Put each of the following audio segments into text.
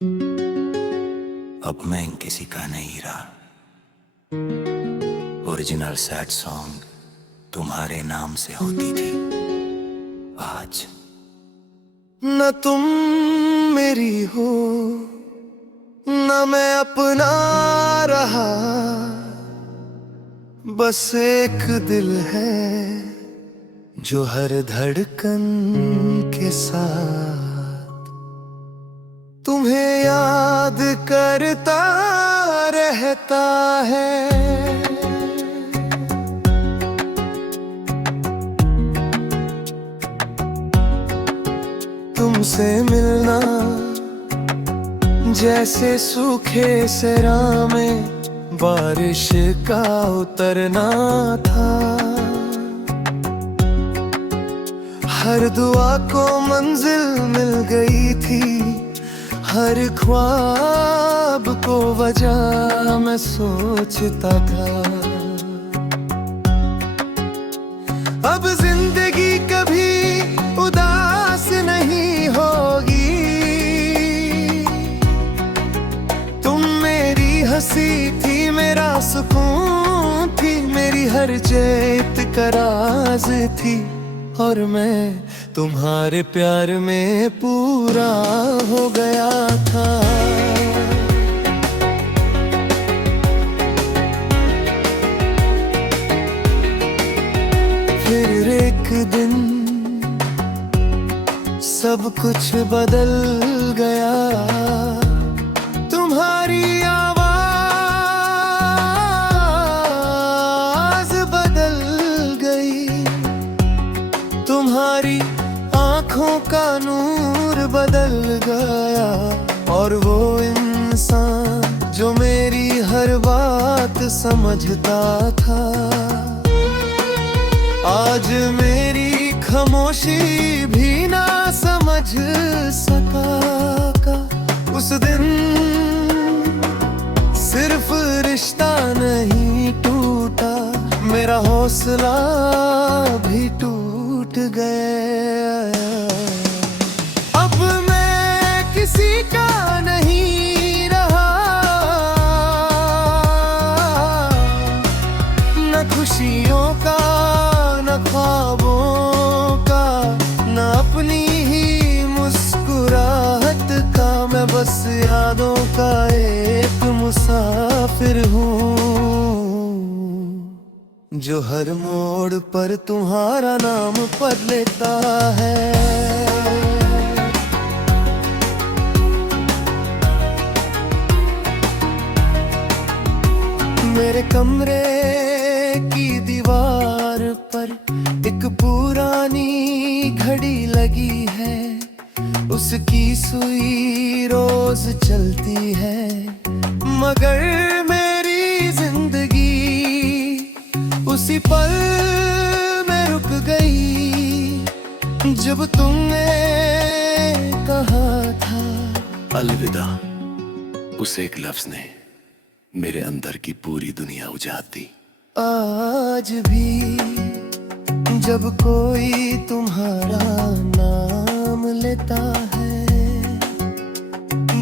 अब मैं किसी का नहीं रहा। ओरिजिनल सैड सॉन्ग तुम्हारे नाम से होती थी, आज न तुम मेरी हो न मैं अपना रहा। बस एक दिल है जो हर धड़कन के साथ तुम्हें याद करता रहता है। तुमसे मिलना जैसे सूखे सरा में बारिश का उतरना था। हर दुआ को मंजिल मिल गई थी, हर ख्वाब को वजह मैं सोचता था। अब जिंदगी कभी उदास नहीं होगी, तुम मेरी हंसी थी, मेरा सुकून थी, मेरी हर जेत का राज थी। और मैं तुम्हारे प्यार में पूरा हो गया था। फिर एक दिन सब कुछ बदल गया, तुम्हारी आवाज बदल गई, तुम्हारी आंखों का नूर बदल गया। और वो इंसान जो मेरी हर बात समझता था, आज मेरी खामोशी भी ना समझ सका। उस दिन सिर्फ रिश्ता नहीं टूटा, मेरा हौसला भी टूट गया। अब मैं किसी का नहीं रहा, न खुशियों का न ख्वाबों का, न अपनी ही मुस्कुराहट का। मैं बस यादों का एक मुसाफिर हूँ, जो हर मोड़ पर तुम्हारा नाम पढ़ लेता है। मेरे कमरे की दीवार पर एक पुरानी घड़ी लगी है, उसकी सुई रोज चलती है। मगर मेरी जिंदगी उसी पल में रुक गई, जब तुमने कहा था अलविदा। उस एक लफ्ज ने मेरे अंदर की पूरी दुनिया उजाड़ दी। आज भी जब कोई तुम्हारा नाम लेता है,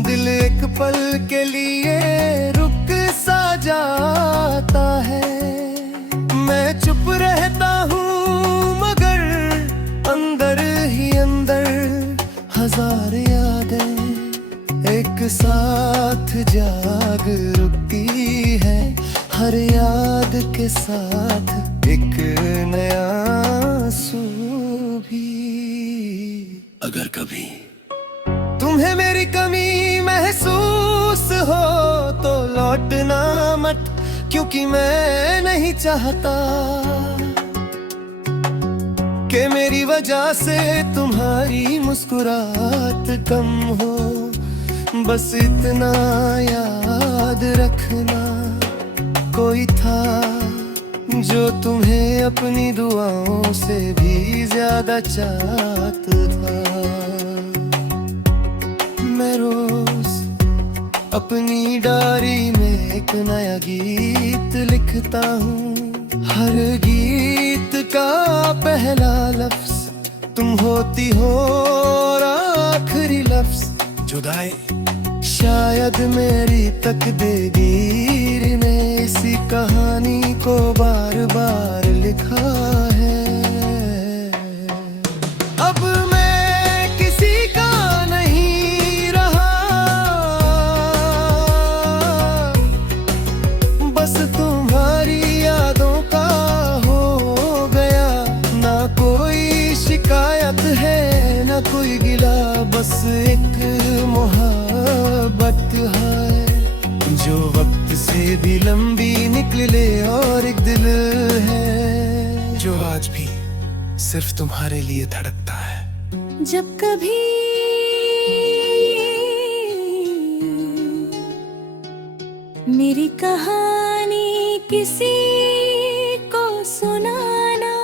दिल एक पल के लिए रुक सा जाता है। मैं चुप रहता हूँ मगर अंदर ही अंदर हजार यादें एक साथ जाग रुकती है। हर याद के साथ एक नया आंसू भी। अगर कभी तुम्हें मेरी कमी महसूस हो तो लौटना मत, क्योंकि मैं नहीं चाहता कि मेरी वजह से तुम्हारी मुस्कुराहट कम हो। बस इतना याद रखना, कोई था जो तुम्हें अपनी दुआओं से भी ज्यादा चाहता था। मैं रोज अपनी डायरी में एक नया गीत लिखता हूँ, हर गीत का पहला लफ्ज तुम होती हो और आखिरी लफ्ज जुदाई शायद मेरी तकदीर ने इसी कहानी को बार बार लिखा है। अब मैं किसी का नहीं रहा, बस तुम्हारी यादों का हो गया। ना कोई शिकायत है ना कोई गिला, बस एक मोहब्बत है जो वक्त से भी लंबी निकले, और एक दिल है जो आज भी सिर्फ तुम्हारे लिए धड़कता है। जब कभी मेरी कहानी किसी को सुनाना,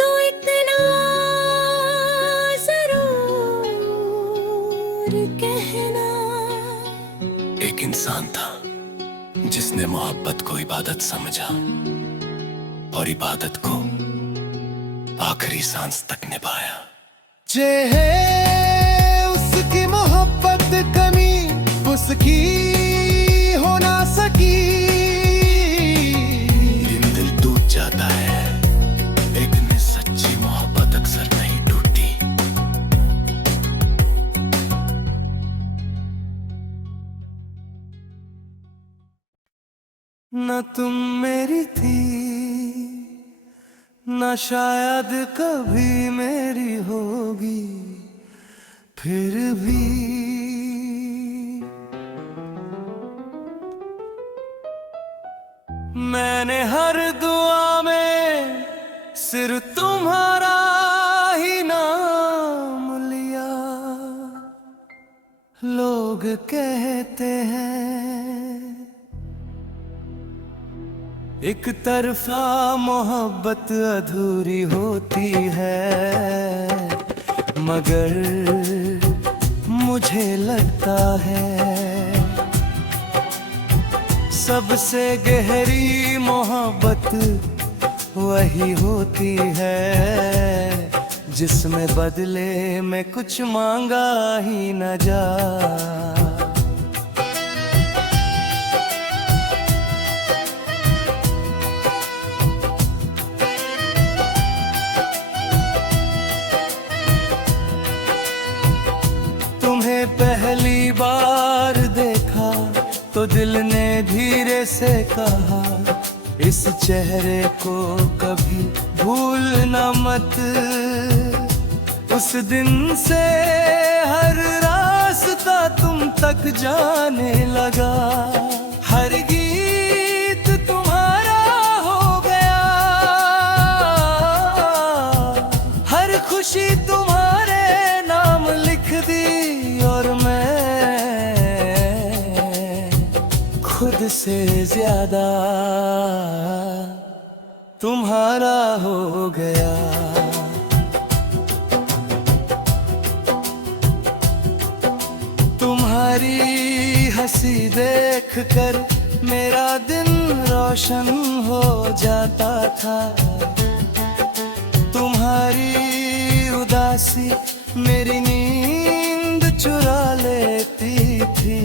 तो इतना जरूर कहना। एक इंसान था जिसने मोहब्बत को इबादत समझा और इबादत को आखिरी सांस तक निभाया। जे है उसकी मोहब्बत कमी उसकी हो ना सकी। दिन दिल टूट जाता है लेकिन सच्ची मोहब्बत अक्सर नहीं टूटती। न तुम मेरी थी न शायद कभी मेरी होगी, फिर भी मैंने हर दुआ में सिर्फ तुम्हारा ही नाम लिया। लोग कहते हैं एक तरफा मोहब्बत अधूरी होती है, मगर मुझे लगता है सबसे गहरी मोहब्बत वही होती है जिसमें बदले में कुछ मांगा ही न जा। तुम्हें पहली बार देखा तो दिल ने धीरे से कहा, इस चेहरे को कभी भूलना मत। उस दिन से हर रास्ता तुम तक जाने लगा, हर गीत तुम्हारा हो गया, हर खुशी तुम्हारे नाम लिख दी, और मैं खुद से ज्यादा तुम्हारा हो गया। तुम्हारी हंसी देख कर मेरा दिन रोशन हो जाता था, तुम्हारी उदासी मेरी नींद चुरा लेती थी।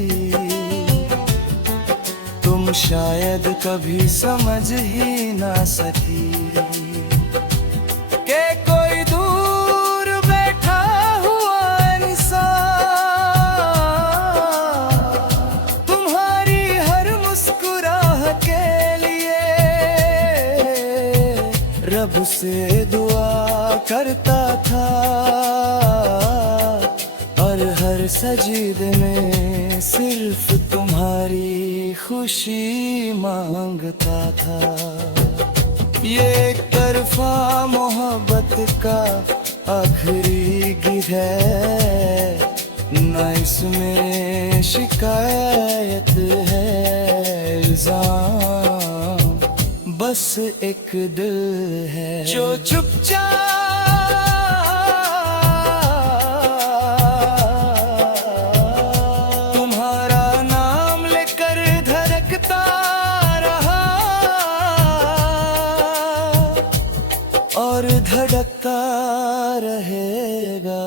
तुम शायद कभी समझ ही ना सकी कि कोई दूर बैठा हुआ इंसान तुम्हारी हर मुस्कुराहट के लिए रब से दुआ करता था, और हर सजीदे में सिर्फ तुम्हारी खुशी मांगता था। ये एक तरफा मोहब्बत का आखिरी गीत है, न इसमें शिकायत है इल्जाम, बस एक दिल है जो चुपचाप और धड़कता रहेगा।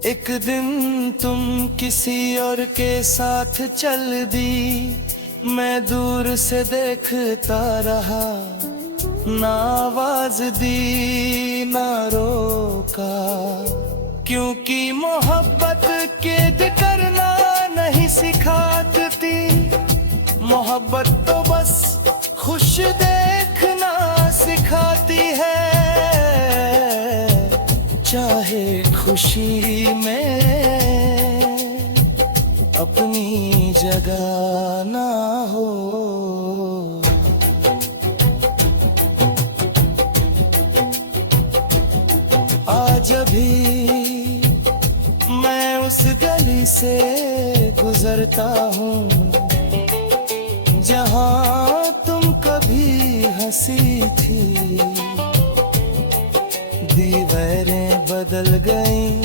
एक दिन तुम किसी और के साथ चल दी, मैं दूर से देखता रहा, ना आवाज दी ना रोका, क्योंकि मोहब्बत कैद करना नहीं सिखाती, मोहब्बत तो बस खुश देखना सिखाती है, चाहे खुशी में अपनी जगह ना हो। आज भी मैं उस गली से गुजरता हूँ जहाँ तुम कभी हंसी थी, दीवारें बदल गईं,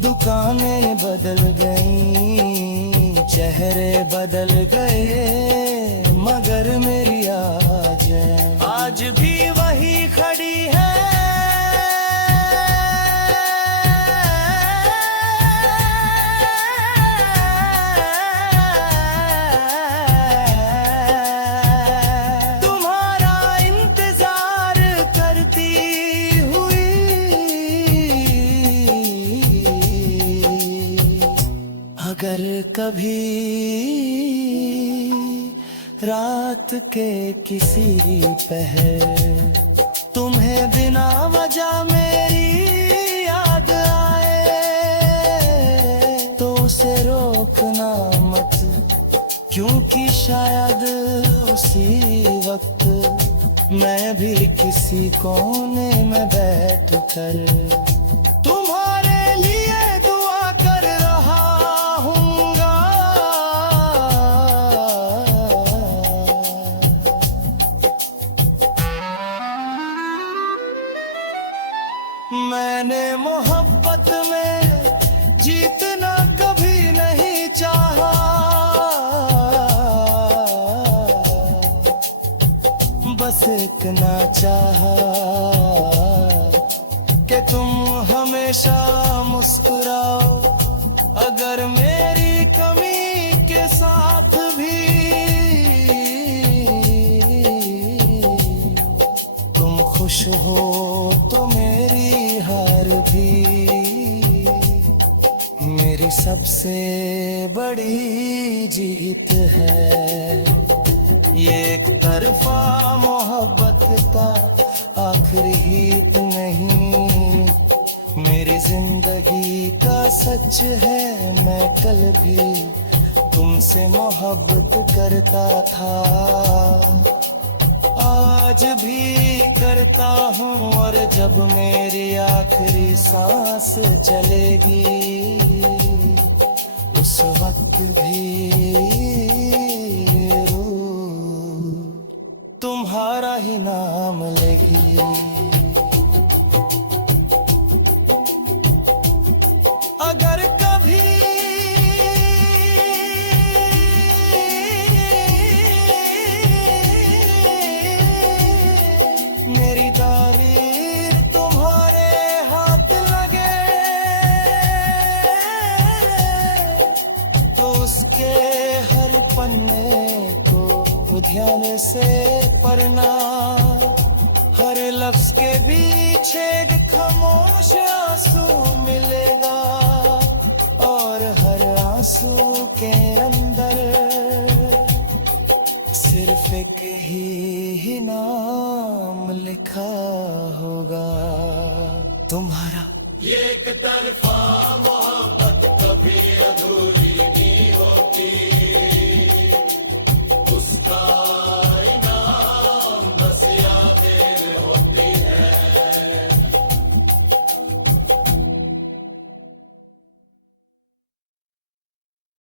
दुकानें बदल गईं, चेहरे बदल गए, मगर मेरी आज भी वही खड़ी है। अगर कभी रात के किसी पहर तुम्हें बिना वजह मेरी याद आए, तो उसे रोकना मत, क्योंकि शायद उसी वक्त मैं भी किसी कोने में बैठ कर तुम्हारे लिए दुआ कर रहा हूँगा। मैंने मोहब्बत में जीतना कभी नहीं चाहा, बस इतना चाहा कि तुम हमेशा मुस्कुराओ, अगर मेरी कमी के साथ भी तुम खुश हो तो मेरी हार भी मेरी सबसे बड़ी जीत है। ये एक तरफा मोहब्बत का आखिरी गीत नहीं, मेरी जिंदगी का सच है। मैं कल भी तुमसे मोहब्बत करता था, आज भी करता हूँ, और जब मेरी आखिरी सांस चलेगी उस वक्त भी तुम्हारा ही नाम लेगी। अगर कभी मेरी तारीर तुम्हारे हाथ लगे, तो उसके हर पन्ने को ध्यान से पढ़ना, हर लफ्ज के बीच एक खामोश आंसू मिलेगा, और हर आंसू के अंदर सिर्फ एक ही नाम लिखा होगा, तुम्हारा। ये एक तरफा